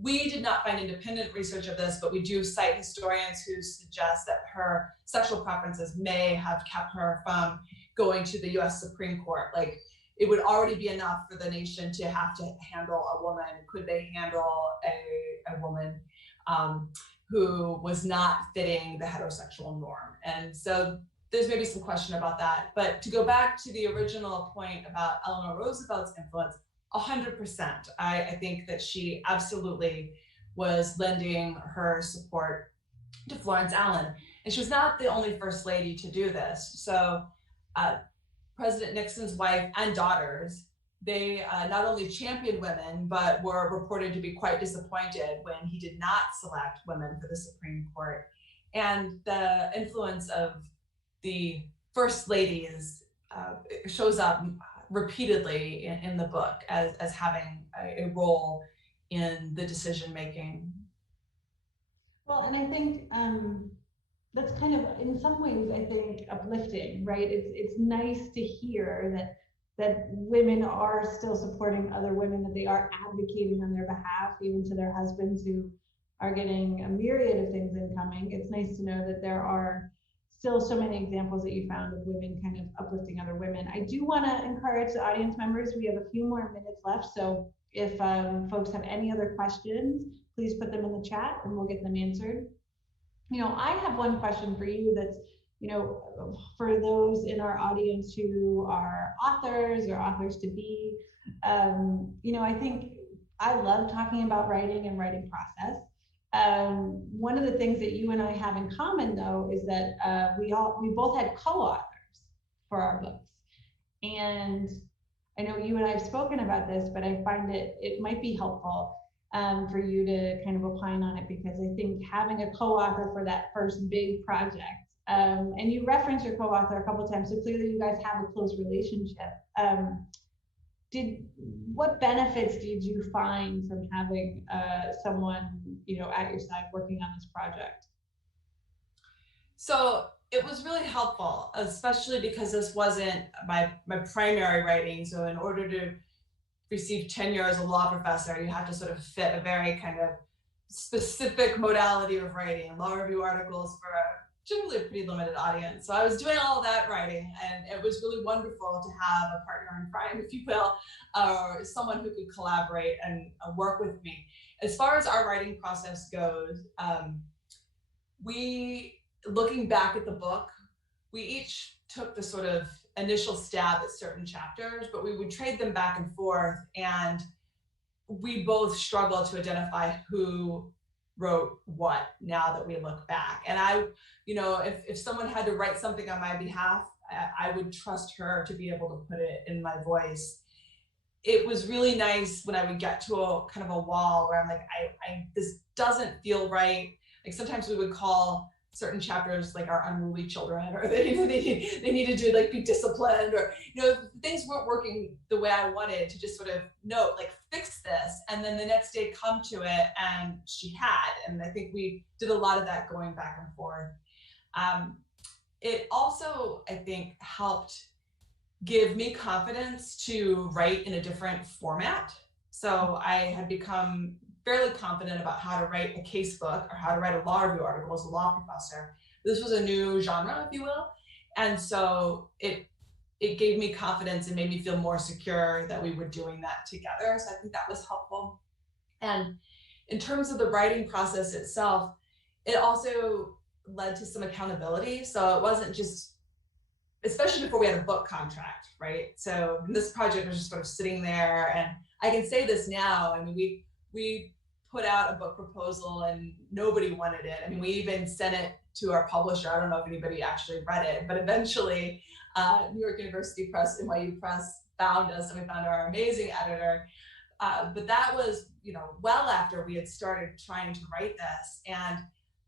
we did not find independent research of this, but we do cite historians who suggest that her sexual preferences may have kept her from going to the US Supreme Court. Like, it would already be enough for the nation to have to handle a woman. Could they handle a woman who was not fitting the heterosexual norm? And so there's maybe some question about that. But to go back to the original point about Eleanor Roosevelt's influence, 100%. I think that she absolutely was lending her support to Florence Allen. And she was not the only first lady to do this. So President Nixon's wife and daughters, they not only championed women, but were reported to be quite disappointed when he did not select women for the Supreme Court. And the influence of the first ladies shows up repeatedly in the book as having a role in the decision making. Well, and I think that's kind of, in some ways, I think uplifting, right? It's nice to hear that women are still supporting other women, that they are advocating on their behalf, even to their husbands who are getting a myriad of things incoming. It's nice to know that there are still so many examples that you found of women kind of uplifting other women. I do want to encourage the audience members, we have a few more minutes left, so if folks have any other questions, please put them in the chat and we'll get them answered. You know, I have one question for you that's, you know, for those in our audience who are authors or authors to be, you know, I think I love talking about writing and writing process. One of the things that you and I have in common, though, is that we both had co-authors for our books. And I know you and I have spoken about this, but I find it might be helpful for you to kind of opine on it, because I think having a co-author for that first big project, and you reference your co-author a couple of times, so clearly you guys have a close relationship. What benefits did you find from having someone, you know, at your side working on this project? So it was really helpful, especially because this wasn't my primary writing. So in order to receive tenure as a law professor, you have to sort of fit a very kind of specific modality of writing, law review articles for generally a pretty limited audience. So I was doing all of that writing, and it was really wonderful to have a partner in crime, if you will, or someone who could collaborate and work with me. As far as our writing process goes, looking back at the book, we each took the sort of initial stab at certain chapters, but we would trade them back and forth, and we both struggled to identify who wrote what now that we look back. And I, you know, if someone had to write something on my behalf, I would trust her to be able to put it in my voice. It was really nice when I would get to a kind of a wall where I'm like, this doesn't feel right. Like sometimes we would call certain chapters like our unruly children, or they needed to like be disciplined, or, you know, things weren't working the way I wanted, to just sort of note, like, fix this, and then the next day come to it, and she had. And I think we did a lot of that going back and forth. It also, I think, helped give me confidence to write in a different format. So I had become fairly confident about how to write a case book or how to write a law review article as a law professor. This was a new genre, if you will. And so it gave me confidence and made me feel more secure that we were doing that together. So I think that was helpful. And in terms of the writing process itself, it also led to some accountability. So it wasn't just, especially before we had a book contract, right? So this project was just sort of sitting there, and I can say this now. I mean, we put out a book proposal and nobody wanted it. I mean, we even sent it to our publisher. I don't know if anybody actually read it, but eventually New York University Press, NYU Press found us, and we found our amazing editor. But that was, you know, well after we had started trying to write this. And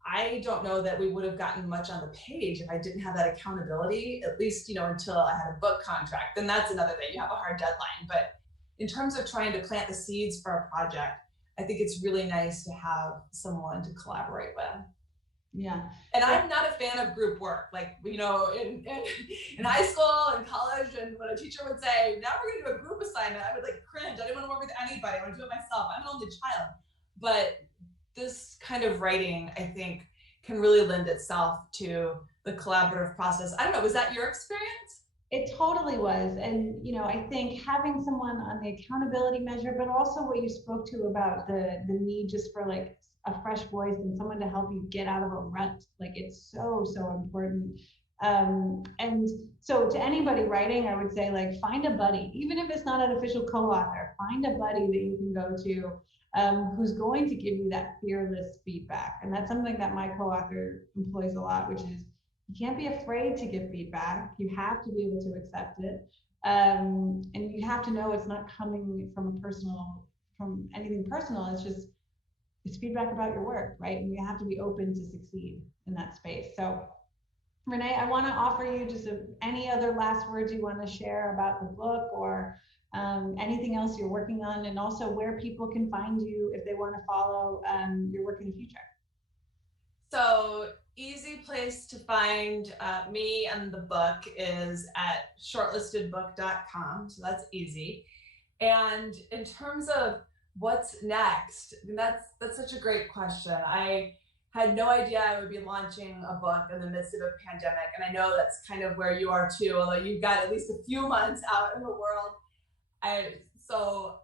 I don't know that we would have gotten much on the page if I didn't have that accountability, at least, you know, until I had a book contract. Then that's another thing, you have a hard deadline. But in terms of trying to plant the seeds for a project, I think it's really nice to have someone to collaborate with. Yeah. And I'm not a fan of group work. Like, you know, in high school and college, and when a teacher would say, now we're gonna do a group assignment, I would like cringe. I didn't want to work with anybody. I want to do it myself. I'm an only child. But this kind of writing, I think, can really lend itself to the collaborative process. I don't know, was that your experience? It totally was. And, you know, I think having someone on the accountability measure, but also what you spoke to about the need just for like a fresh voice and someone to help you get out of a rut, like it's so important. And so to anybody writing, I would say, like, find a buddy, even if it's not an official co-author, find a buddy that you can go to, who's going to give you that fearless feedback. And that's something that my co-author employs a lot, which is you can't be afraid to give feedback. You have to be able to accept it. And you have to know it's not coming from anything personal. It's feedback about your work, right? And you have to be open to succeed in that space. So Renee, I want to offer you just any other last words you want to share about the book, or anything else you're working on, and also where people can find you if they want to follow your work in the future. So easy place to find me and the book is at shortlistedbook.com. So that's easy. And in terms of what's next, that's such a great question. I had no idea I would be launching a book in the midst of a pandemic. And I know that's kind of where you are too, although you've got at least a few months out in the world. So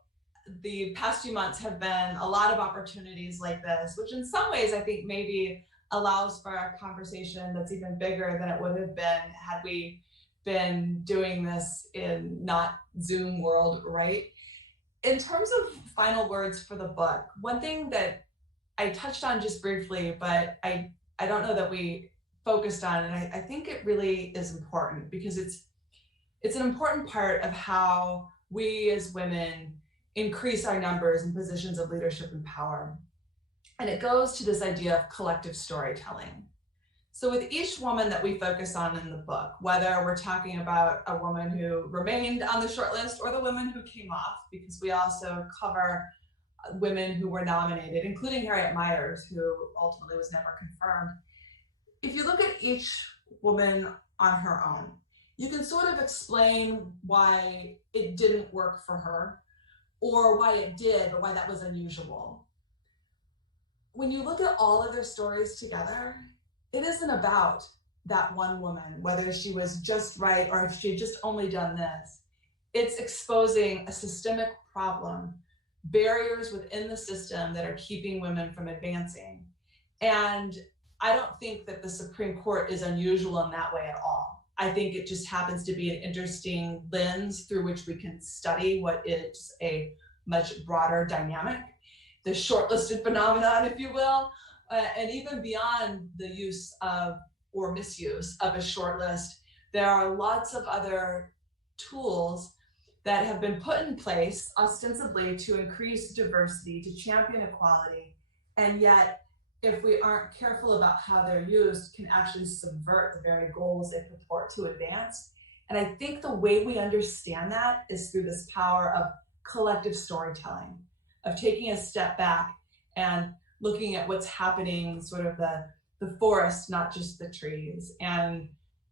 the past few months have been a lot of opportunities like this, which in some ways I think maybe allows for a conversation that's even bigger than it would have been had we been doing this in not Zoom world, right? In terms of final words for the book, one thing that I touched on just briefly, but I don't know that we focused on, and I think it really is important because it's an important part of how we as women increase our numbers in positions of leadership and power. And it goes to this idea of collective storytelling. So with each woman that we focus on in the book, whether we're talking about a woman who remained on the shortlist or the woman who came off, because we also cover women who were nominated, including Harriet Myers, who ultimately was never confirmed. If you look at each woman on her own, you can sort of explain why it didn't work for her, or why it did, but why that was unusual. When you look at all of their stories together, it isn't about that one woman, whether she was just right or if she had just only done this. It's exposing a systemic problem, barriers within the system that are keeping women from advancing. And I don't think that the Supreme Court is unusual in that way at all. I think it just happens to be an interesting lens through which we can study what is a much broader dynamic, the shortlisted phenomenon, if you will, and even beyond the use of or misuse of a shortlist, there are lots of other tools that have been put in place ostensibly to increase diversity, to champion equality, and yet if we aren't careful about how they're used, can actually subvert the very goals they purport to advance. And I think the way we understand that is through this power of collective storytelling, of taking a step back and looking at what's happening, sort of the forest, not just the trees. And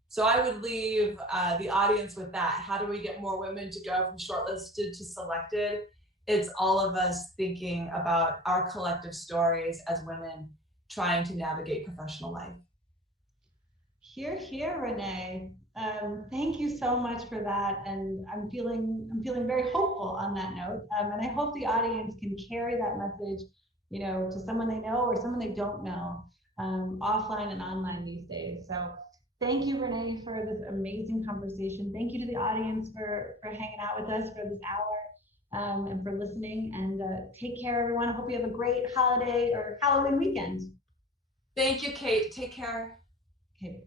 so I would leave the audience with that. How do we get more women to go from shortlisted to selected? It's all of us thinking about our collective stories as women trying to navigate professional life. Hear, hear, Renee. Thank you so much for that, and I'm feeling very hopeful on that note. And I hope the audience can carry that message, to someone they know or someone they don't know, offline and online these days. So thank you, Renee, for this amazing conversation. Thank you to the audience for hanging out with us for this hour, and for listening. And take care, everyone. I hope you have a great holiday or Halloween weekend. Thank you, Kate. Take care. Okay.